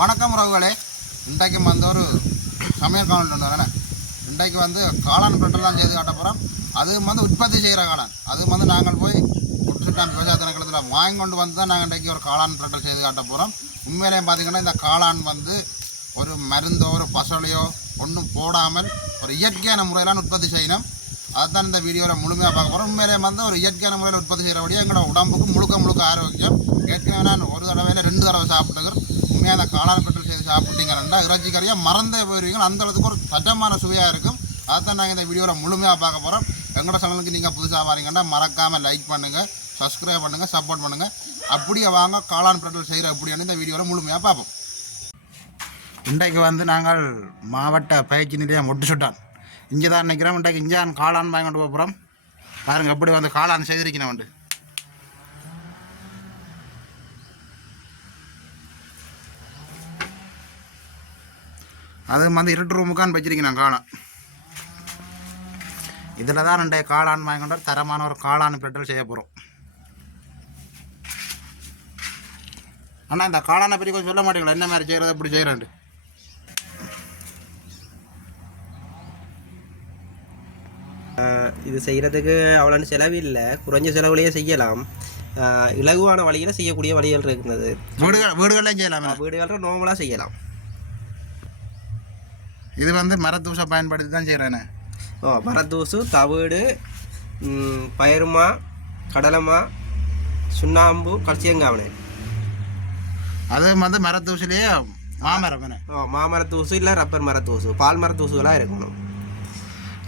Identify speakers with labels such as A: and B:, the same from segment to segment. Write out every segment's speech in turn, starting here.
A: வணக்கம் ரகுகளே இன்றைக்கு வந்து ஒரு சமையல் காணொலி ஒன்று வரேன் இன்றைக்கு வந்து காளான் பிரெட்டெல்லாம் செய்து காட்ட போகிறோம் அதுவும் வந்து உற்பத்தி செய்கிற காளான். அதுவும் வந்து நாங்கள் போய் குட்டுட்டான் விவசாய தினக்கலத்தில் வாங்கி கொண்டு வந்து தான் நாங்கள் இன்றைக்கி ஒரு காளான் பிரெட்டல் செய்து காட்ட போகிறோம் உண்மையிலேயே பார்த்தீங்கன்னா இந்த காளான் வந்து ஒரு மருந்தோ ஒரு பசலையோ ஒன்றும் போடாமல் ஒரு இயற்கையான முறையிலான உற்பத்தி செய்யணும். அதுதான் இந்த வீடியோவில் முழுமையாக பார்க்க போகிறோம் உண்மையிலே வந்து ஒரு இயற்கையான முறையில் உற்பத்தி செய்கிறபடியே எங்களோட உடம்புக்கு முழுக்க முழுக்க ஆரோக்கியம். ஏற்கனவே நான் ஒரு தடவை இல்லை ரெண்டு தடவை சாப்பிட்டுக்கிறேன் உண்மையாக அந்த காளான் பெட்ரோல் செய்து சாப்பிட்டீங்கன்னா இறைச்சி கறியை மறந்தே போயிருவீங்க. அந்த அளவுக்கு ஒரு சட்டமான சுவையாக இருக்கும். அதைத்தான் நாங்கள் இந்த வீடியோவில் முழுமையாக பார்க்க போகிறோம் எங்களோட சேனலுக்கு நீங்கள் புதுசாக வரீங்கன்னா மறக்காமல் லைக் பண்ணுங்கள் சப்ஸ்கிரைப் பண்ணுங்கள் சப்போர்ட் பண்ணுங்கள் அப்படியே வாங்க காளான் பிரட்டல் செய்கிற அப்படின்னு இந்த வீடியோவில் முழுமையாக பார்ப்போம். இன்றைக்கு வந்து நாங்கள் மாவட்ட பயிற்சி நிலையம் ஒட்டு சுட்டான் இங்கே தான் நிற்கிறோம் இன்றைக்கு இங்கே காளான் வாங்கி கொண்டு போகிறோம் பாருங்கள் எப்படி வந்து காளான் செய்திருக்கணும் வந்து. அது வந்து இருட்டு ரூமுக்கான் வச்சிருக்கேன் காளான் இதில் தான் ரெண்டே காளான் வாங்கி கொண்டு தரமான ஒரு காளான் பெட்ரோல் செய்ய போகிறோம் அண்ணா இந்த காளானை பற்றி கொஞ்சம் சொல்ல மாட்டீங்களா? என்ன மாதிரி செய்கிறது இப்படி செய்கிறேன்ட்டு
B: ஆஹ் இது செய்கிறதுக்கு அவ்வளோ செலவு இல்லை. குறைஞ்ச செலவுலேயே செய்யலாம். இலகுவான வழியில் செய்யக்கூடிய வழிகள் இருக்கிறது
A: வீடுகள் வீடுகள்லையும் செய்யலாமே.
B: வீடுகளில் நார்மலாக செய்யலாம்.
A: இது வந்து மரத்தூசை பயன்படுத்தி தான் செய்கிறேனே
B: ஓ மரத்தூசு தவிடு ம், பயறுமா கடலைமா சுண்ணாம்பு கல்சியங்காவனு
A: அது வந்து மரத்தூசிலேயே மாமரம்
B: ஓ மாமரத்தூசு இல்லை ரப்பர் மரத்தூசு பால் மரத்தூசுகளாக இருக்கணும்.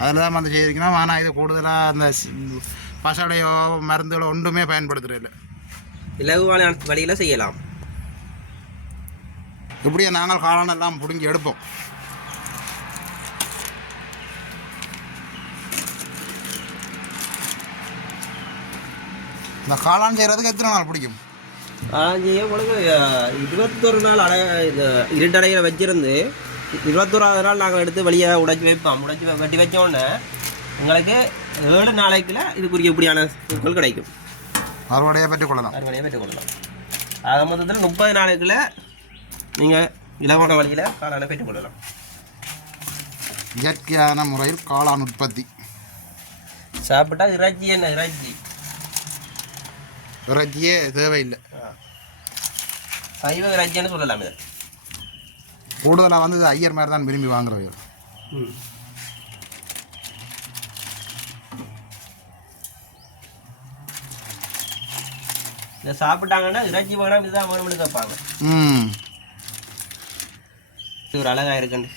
A: அதில் தான் வந்து செய்திருக்கணும். ஆனால் இது கூடுதலாக அந்த பசடையோ மருந்துகளோ ஒன்றுமே பயன்படுத்துறதில்ல.
B: இலகுவான வழியில் செய்யலாம்.
A: இப்படியே நாங்கள் காளான் எல்லாம் பிடுங்கி எடுப்போம். இந்த காளான் செய்கிறதுக்கு எத்தனை நாள் பிடிக்கும்?
B: செய்ய உங்களுக்கு இருபத்தொரு நாள் அடை இந்த இருட்டடையில் வச்சிருந்து இருபத்தோராவது நாள் நாங்கள் எடுத்து வெளியே உடைச்சி வைப்போம். உடைச்சி வெட்டி வச்ச உடனே உங்களுக்கு ஏழு நாளைக்குள்ள இதுக்குரிய இப்படியான பொருட்கள் கிடைக்கும்.
A: அறுவடையை கொள்ளலாம்
B: அறுவடையை பெற்றுக் கொள்ளலாம் ஆக மொத்தத்தில் முப்பது நாளைக்குள்ள நீங்கள் இலவன வழியில் காளானை பெற்றுக் கொள்ளலாம்
A: இயற்கையான முறையில் காளான் உற்பத்தி.
B: சாப்பிட்டா இறைச்சி என்ன இறைச்சி?
A: இறைச்சியே தேவையில்லை.
B: சைவ இறைச்சின்னு சொல்லலாம். இதை
A: கூடுதலாக வந்து ஐயர் மாதிரி தான் விரும்பி வாங்குறவங்க
B: ம். இதை சாப்பிட்டாங்கன்னா இறைச்சி வேணாம் இதுதான் வேணும்னு கேட்பாங்க.
A: ம்.
B: இது ஒரு அழகா இருக்குன்னு.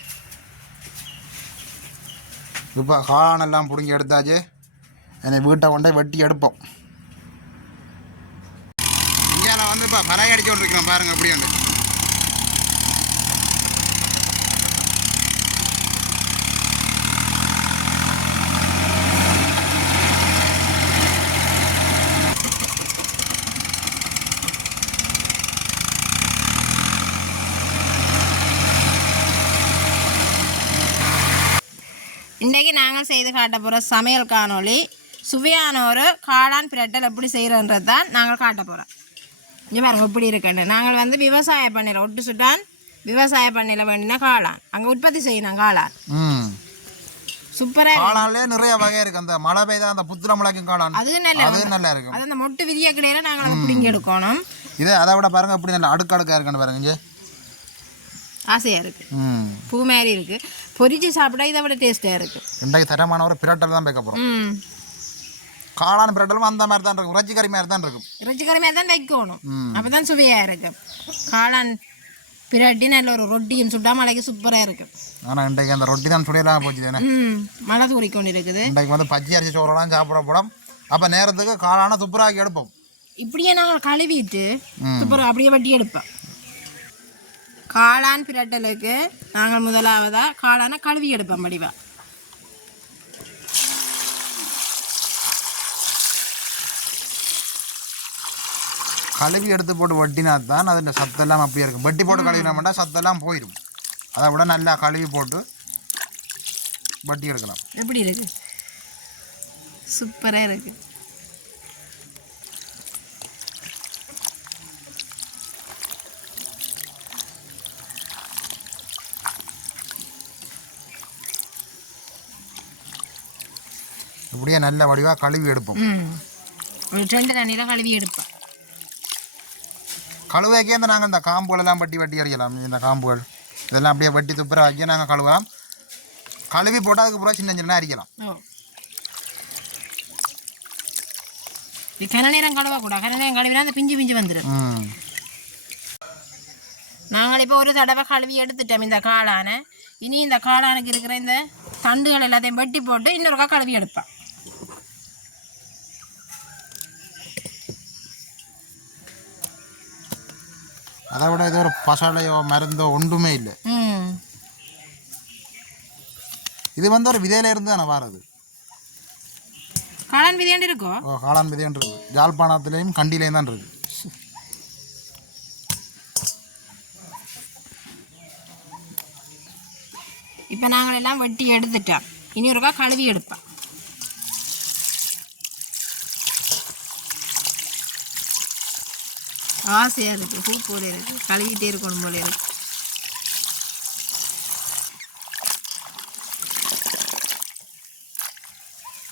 A: இப்போ காளான் எல்லாம் பிடுங்கி எடுத்தாச்சு. என்னை வீட்டை கொண்டே வெட்டி எடுப்போம் இந்தியாவில் வந்து இப்போ மலை அடிச்சு கொண்டிருக்கிறோம் பாருங்க அப்படி வந்து.
C: இன்றைக்கி நாங்கள் செய்து காட்ட போகிற சமையல் காணொளி சுவையான ஒரு காளான் பிரட்டல் எப்படி செய்கிறன்றது தான் நாங்கள் காட்ட போகிறோம் பாருங்க எப்படி இருக்குன்னு. நாங்கள் வந்து விவசாய பண்ணையில் ஒட்டு சுட்டான் விவசாய பண்ணையில் வேண்டின காளான். அங்கே உற்பத்தி செய்யணும் காளான். சூப்பராக
A: காளான்லேயே நிறைய வகை இருக்கு. அந்த மழை பெய்தா அந்த புத்திர முளைக்கும் காளான்.
C: அது நல்ல
A: அது நல்லா இருக்கும்.
C: அது அந்த மொட்டு விதிய கிடையில நாங்கள் அதை பிடிங்கி எடுக்கணும்?
A: இது அதை விட பாருங்க இப்படி நல்ல அடுக்கு அடுக்கா இருக்குன்னு பாருங்க இங்கே.
C: ஆசையாக இருக்குது
A: ம்.
C: பூ மாதிரி இருக்குது பொரிச்சு சாப்பிட்டா இதை விட டேஸ்ட்டாக இருக்குது
A: இன்றைக்கு தரமான ஒரு பிரட்டல் தான் வைக்க போகிறோம்
C: ம்.
A: காளான் பிரட்டலும் அந்த மாதிரி தான் இருக்கும். இறைச்சி கறி மாதிரி தான் இருக்கும்.
C: இறைச்சி கறி மாதிரி தான் வைக்கணும்.
A: ம்.
C: அப்போ தான் சுவையாக இருக்கும். காளான் பிரட்டி நல்ல ஒரு ரொட்டியும் சுட்டா மலைக்கு சூப்பராக இருக்கும்.
A: ஆனால் இன்றைக்கு அந்த ரொட்டி தான் சுடியெல்லாம் போச்சு தானே
C: மழை தூறிக்கொண்டு இருக்குது
A: இன்றைக்கு வந்து பச்சை அரிசி சோறெல்லாம் சாப்பிட போடும் அப்போ நேரத்துக்கு காளான துப்புராக்கி எடுப்போம்.
C: இப்படியே நாங்கள் கழுவிட்டு சூப்பராக அப்படியே வட்டி எடுப்போம். காளான் பிரட்டலுக்கு நாங்கள் முதலாவதாக காளானை கழுவி எடுப்போம் வடிவா.
A: கழுவி எடுத்து போட்டு வட்டினா தான் அதோட சத்தெல்லாம் அப்படியே இருக்கும். வட்டி போட்டு கழுவினோம்னா சத்தெல்லாம் போயிடும் அதை விட நல்லா கழுவி போட்டு வட்டி எடுக்கலாம்.
C: எப்படி இருக்கு? சூப்பராக இருக்கு.
A: இப்படியே நல்ல வடிவாக கழுவி எடுப்போம்.
C: ரெண்டு தண்ணியில் கழுவி எடுப்பேன்
A: கழுவைக்கே இந்த நாங்கள் இந்த காம்புகள் எல்லாம் வட்டி வட்டி அடிக்கலாம் இந்த காம்புகள். இதெல்லாம் அப்படியே வெட்டி துப்புற ஆக்கி நாங்கள் கழுவலாம். கழுவி போட்டு அதுக்கு பூரா சின்ன சின்ன அரிக்கலாம்
C: கன நேரம் கன நேரம் கழுவினா அந்த பிஞ்சு பிஞ்சு வந்துடும் நாங்கள் இப்போ ஒரு தடவை கழுவி எடுத்துட்டோம் இந்த காளானை. இனி இந்த காளானுக்கு இருக்கிற இந்த தண்டுகள் எல்லாத்தையும் வெட்டி போட்டு இன்னொருக்கா கழுவி எடுப்பேன்
A: அதை விட இது ஒரு பசலையோ மருந்தோ ஒன்றுமே இல்லை. இது வந்து ஒரு விதையில இருந்து தானே வாரது.
C: காளான் விதையாண்டு இருக்கோ?
A: ஓ காளான் விதைன்னு இருக்கு யாழ்ப்பாணத்துலேயும் கண்டிலையும் தான் இருக்கு
C: இப்போ நாங்கள் எல்லாம் வெட்டி எடுத்துட்டோம். இனி ஒருக்கா கழுவி எடுப்பேன் ஆசையாக இருக்கு. பூ போல இருக்கு. கழுவிட்டே இருக்கணும் போல இருக்கு.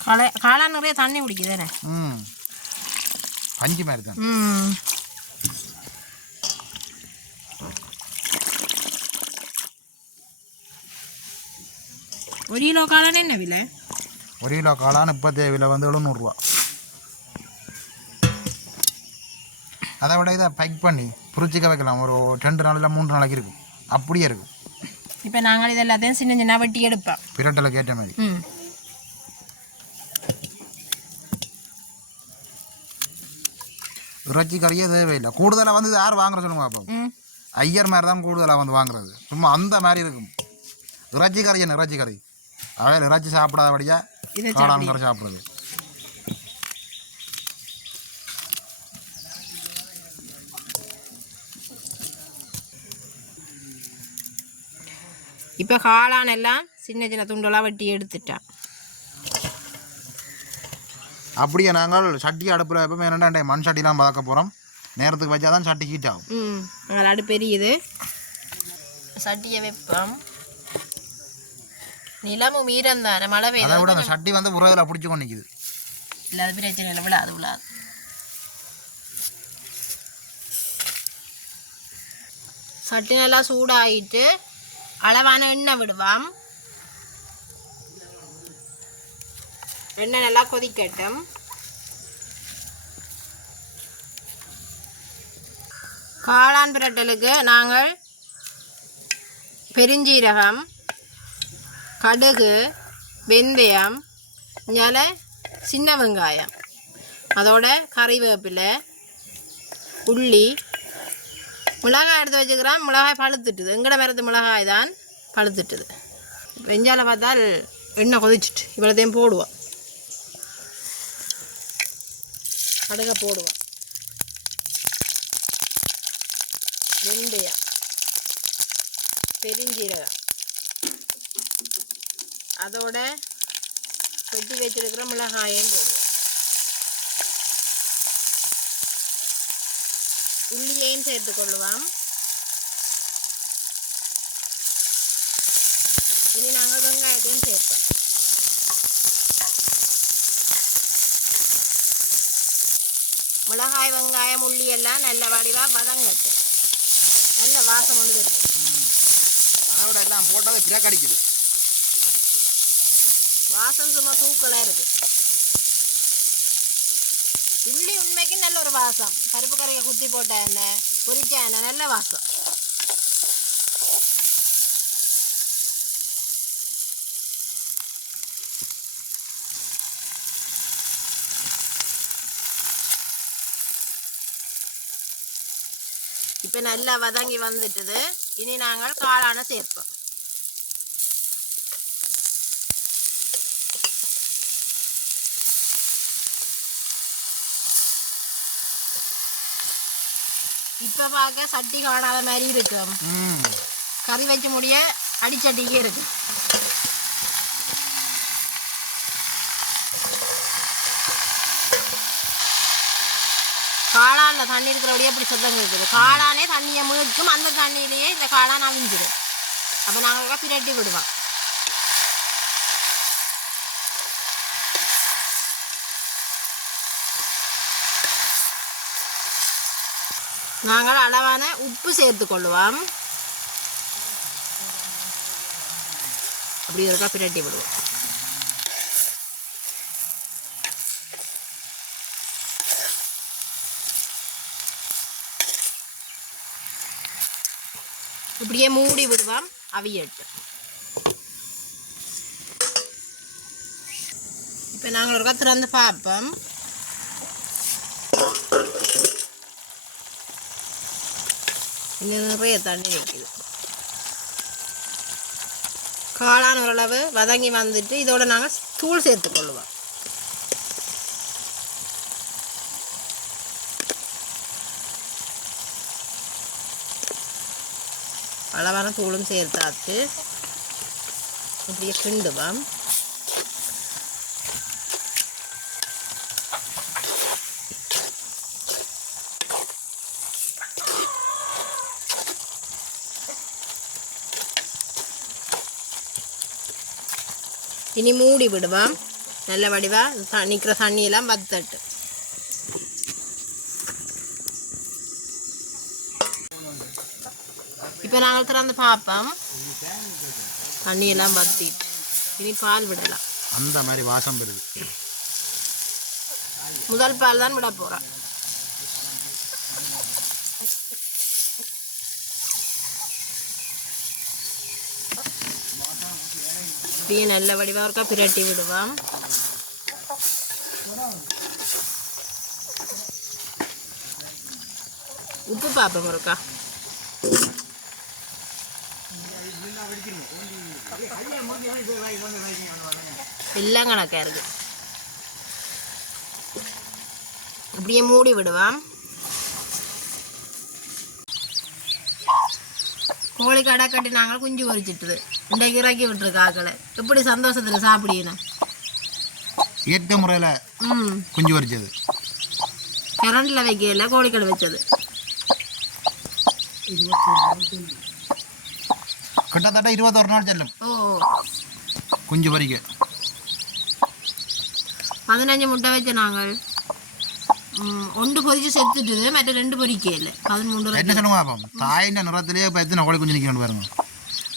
C: காளை காளான் நிறைய தண்ணி குடிக்குதானே
A: ம். பஞ்சு மாதிரி தான்.
C: ம். ஒரு கிலோ காளான் என்ன விலை?
A: ஒரு கிலோ காளான் இப்போதைய விலை வந்து எழுநூறுவா அதை விட இதை பைக் பண்ணி புரிச்சிக்க வைக்கலாம். ஒரு ரெண்டு நாள் இல்லை மூன்று நாளைக்கு இருக்கும். அப்படியே இருக்கும்.
C: இப்போ நாங்கள் இது எல்லாத்தையும் சின்ன சின்ன வெட்டி எடுப்போம்.
A: பிரட்டலுக்கு ஏற்ற மாதிரி. இறைச்சி கறியே தேவையில்லை. கூடுதலாக வந்து யார் வாங்குற சொல்லுங்க அப்போ ஐயர் மாதிரி தான் கூடுதலாக வந்து வாங்குறது. சும்மா அந்த மாதிரி இருக்கும். இறைச்சி கறி என்ன? இறைச்சி கறி. அவையில் இறைச்சி சாப்பிடாதபடியா
C: இதை
A: காளான் கறி சாப்பிட்றது.
C: இப்போ காளான் எல்லாம் சின்ன சின்ன துண்டெல்லாம் வெட்டி எடுத்துட்டேன்
A: அப்படியே நாங்கள் சட்டி அடுப்பில் எப்பவுமே என்னென்ன மண் சட்டிலாம் பதக்க போகிறோம் நேரத்துக்கு வச்சா தான் சட்டி ஹீட் ஆகும்
C: ம் அடுப்பு எரியுது சட்டியை வைப்போம் நிலமும் ஈரம் தானே மழை
A: அதை
C: பெய்யுது
A: விட அந்த சட்டி வந்து உறவில் பிடிச்சி கொண்டு நிற்குது
C: இல்லை அது பிரச்சனை இல்லை விழாது விழாது சட்டி நல்லா சூடாயிட்டு அளவான எண்ணெய் விடுவோம். எண்ணெய் நல்லா கொதிக்கட்டும். காளான் பிரட்டலுக்கு நாங்கள் பெருஞ்சீரகம் கடுகு வெந்தயம் இஞ்சால சின்ன வெங்காயம் அதோட கறிவேப்பிலை உள்ளி மிளகாய் எடுத்து வச்சுக்கிறேன் மிளகாய் பழுத்துட்டுது. எங்கட மரத்து மிளகாய் தான் பழுத்துட்டுது. வெஞ்சால பார்த்தால் எண்ணெய் கொதிச்சுட்டு இவ்வளோத்தையும் போடுவோம். கடுக போடுவோம். வெந்தயம். பெருஞ்சீரகம். அதோட வெட்டி வச்சிருக்கிற மிளகாயும் போடுவோம். உள்ளியையும் சேர்த்து கொள்ளுவோம். இனி நாங்கள் வெங்காயத்தையும் சேர்ப்போம். மிளகாய் வெங்காயம் உள்ளி எல்லாம் நல்ல வடிவாக வதங்கட்டும் நல்ல வாசம் ஒன்று வருது.
A: அதை விட எல்லாம் போட்டாவே கிராக் அடிக்குது
C: வாசம் சும்மா தூக்கலாக இருக்கு. உள்ளி உண்மைக்கு நல்ல ஒரு வாசம். பருப்பு கறியை குத்தி போட்ட எண்ணெய் பொரிச்ச எண்ணெய் நல்ல வாசம். இப்போ நல்லா வதங்கி வந்துட்டுது. இனி நாங்கள் காளான சேர்ப்போம். இப்போ பார்க்க சட்டி காணாத மாதிரி இருக்கும். கறி வைக்க முடிய அடிச்சட்டிக்கே இருக்கு காளான்ல தண்ணி இருக்கிறபடியே அப்படி சத்தம் இருக்குது. காளானே தண்ணியை மீட்கும் அந்த தண்ணியிலேயே இந்த காளான் அவிஞ்சிடும் அப்போ நாங்கள் பிரட்டி விடுவோம். நாங்கள் அளவான உப்பு சேர்த்து கொள்ளுவோம் அப்படி இருக்கா பிரட்டி விடுவோம். இப்படியே மூடி விடுவோம் அவியட்டு. இப்போ நாங்கள் ஒரு திறந்து பார்ப்போம். இங்கே நிறைய தண்ணி நிற்கிது காளான் ஓரளவு வதங்கி வந்துட்டு இதோட நாங்கள் தூள் சேர்த்துக்கொள்ளுவோம் அளவான தூளும் சேர்த்தாச்சு. இப்படியே கிண்டுவோம். இனி மூடி விடுவோம் நல்ல வடிவா த- நிக்கிற தண்ணியெல்லாம் வத்தட்டு இப்போ நாங்கள் திறந்து பார்ப்போம் தண்ணியெல்லாம் வத்திட்டு இனி பால் விடலாம்
A: அந்த மாதிரி வாசம் வருது
C: முதல் பால் தான் விட போகிறோம் இப்படியும் நல்ல வடிவாக இருக்கா பிரட்டி விடுவோம் உப்பு பார்ப்போம் இருக்கா எல்லாம் கணக்காக இருக்கு இப்படியே மூடி விடுவான் கோழி கடை கட்டி நாங்கள் குஞ்சு பொறிச்சிட்டுது. இன்றைக்கு இறக்கி விட்டுருக்கு ஆக்களை. எப்படி சந்தோஷத்தில் சாப்பிடணும்
A: இயற்கை முறையில் குஞ்சு வரிச்சது
C: கரண்டில் வைக்கல கோழிக்கடை வச்சது.
A: கிட்டத்தட்ட இருபத்தொரு நாள் செல்லும்.
C: ஓ.
A: குஞ்சு பறிக்க.
C: பதினஞ்சு முட்டை வச்ச நாங்கள். ஒன்று பொரிச்சு செத்துட்டுது மற்ற ரெண்டு பொரிக்க இல்லை பதிமூன்று
A: என்ன சொல்லுங்க பாப்போம் தாயின் நிறத்திலேயே இப்போ எத்தனை கோழி குஞ்சு நிற்கணும் பாருங்க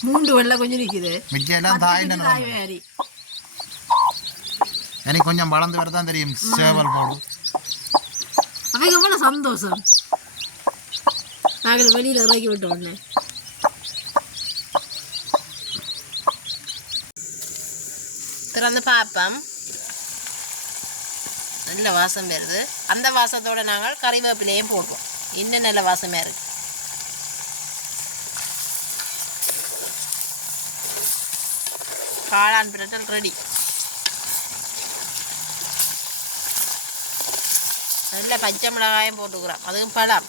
C: மூன்று வெள்ளை கொஞ்சம் நிற்குது
A: மிச்சம் எல்லாம் தாயின்
C: தாய் வேறி
A: எனக்கு கொஞ்சம் வளர்ந்து வர தான் தெரியும் சேவல் போடும்
C: அவங்க எவ்வளோ சந்தோஷம் நாங்கள் வெளியில் இறக்கி விட்ட உடனே திறந்து பார்ப்போம் நல்ல வாசம் வருது. அந்த வாசத்தோட நாங்கள் கறிவேப்பிலையும் போடுவோம். இன்னும் நல்ல வாசமாக இருக்கு. காளான் பிரட்டல் ரெடி நல்ல பச்சை மிளகாயும் போட்டுக்கிறோம். அதுவும் பழம்.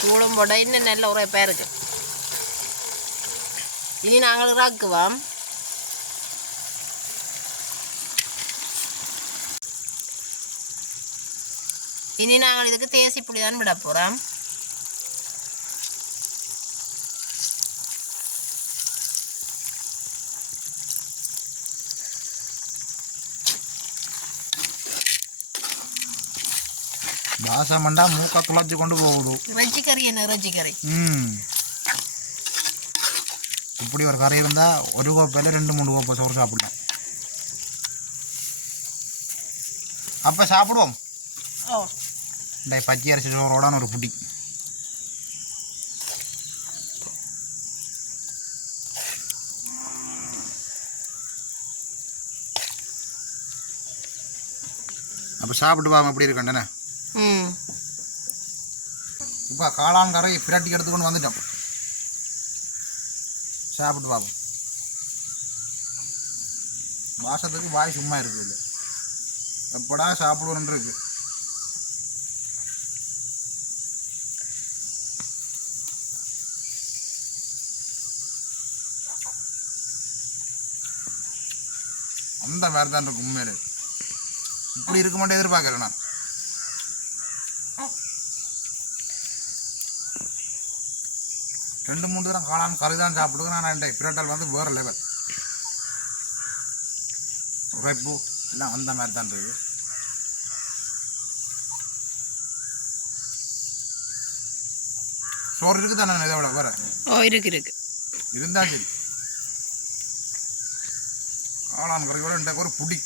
C: தூளும் போட இன்னும் நல்ல உரைப்பாக இருக்கு. இனி நாங்கள் இறக்குவோம். இனி நாங்கள் இதுக்கு தேசி புளி தான் விட போகிறோம்
A: மூக்க துளைச்சி கொண்டு போகுது.
C: இறைச்சி கறி என்ன இறைச்சி கறி?
A: ம். இப்படி ஒரு கறி இருந்தால் ஒரு கோப்பையில் ரெண்டு மூணு கோப்பை சோறு சாப்பிடலாம். அப்போ சாப்பிடுவோம்?
C: ஓ.
A: இந்த பச்சை அரிசி சோறோடான ஒரு புடி அப்போ சாப்பிட்டு பாவம் எப்படி இருக்கண்டனே
C: ம்.
A: இப்போ காளான் கரை பிரட்டி எடுத்துக்கொண்டு வந்துட்டோம். சாப்பிட்டு பார்ப்போம் வாசத்துக்கு வாய் சும்மா இருக்குது. எப்படா சாப்பிடுவோன்னு இருக்கு. அந்த மாதிரி தான் இருக்கும் உண்மையிலே. இப்படி இருக்க மாட்டே எதிர்பார்க்கல நான். ரெண்டு மூணு தரம் காளான் கறி தான் சாப்பிடுவேன். நான் என் பிரட்டல் வந்து வேறு லெவல் உரைப்பு எல்லாம் அந்த மாதிரி தான் இருக்குது. சோறு இருக்குது தானே இதை விட வேற?
C: ஓ இருக்கு இருக்கு.
A: இருந்தா சரி. காளான் கறியோட இந்த ஒரு புடி.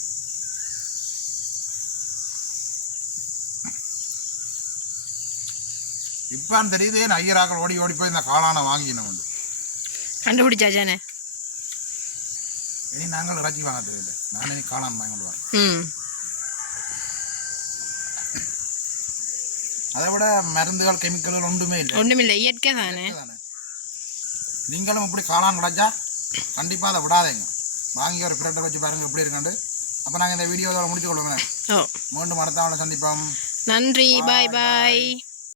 A: இப்பான் தெரியுது ஐயராக்கள் ஓடி ஓடி போய் இந்த காளானை வாங்கினோம் வந்து
C: கண்டுபிடிச்சாச்சானே?
A: இனி நாங்கள் இறச்சி வாங்க தெரியல. நான் இனி காளான் வாங்கிட்டு வரேன். அதை விட மருந்துகள் கெமிக்கல்கள் ஒன்றுமே இல்லை.
C: ஒன்றுமில்லை இயற்கை
A: தானே? நீங்களும் இப்படி காளான் கிடைச்சா கண்டிப்பாக அதை விடாதீங்க. வாங்கி ஒரு பிரெட்டை வச்சு பாருங்க எப்படி இருக்காண்டு அப்போ நாங்கள் இந்த வீடியோவோட முடிச்சு கொள்ளுங்க
C: ஓ.
A: மீண்டும் அடுத்த சந்திப்போம்.
C: நன்றி. பாய் பாய்.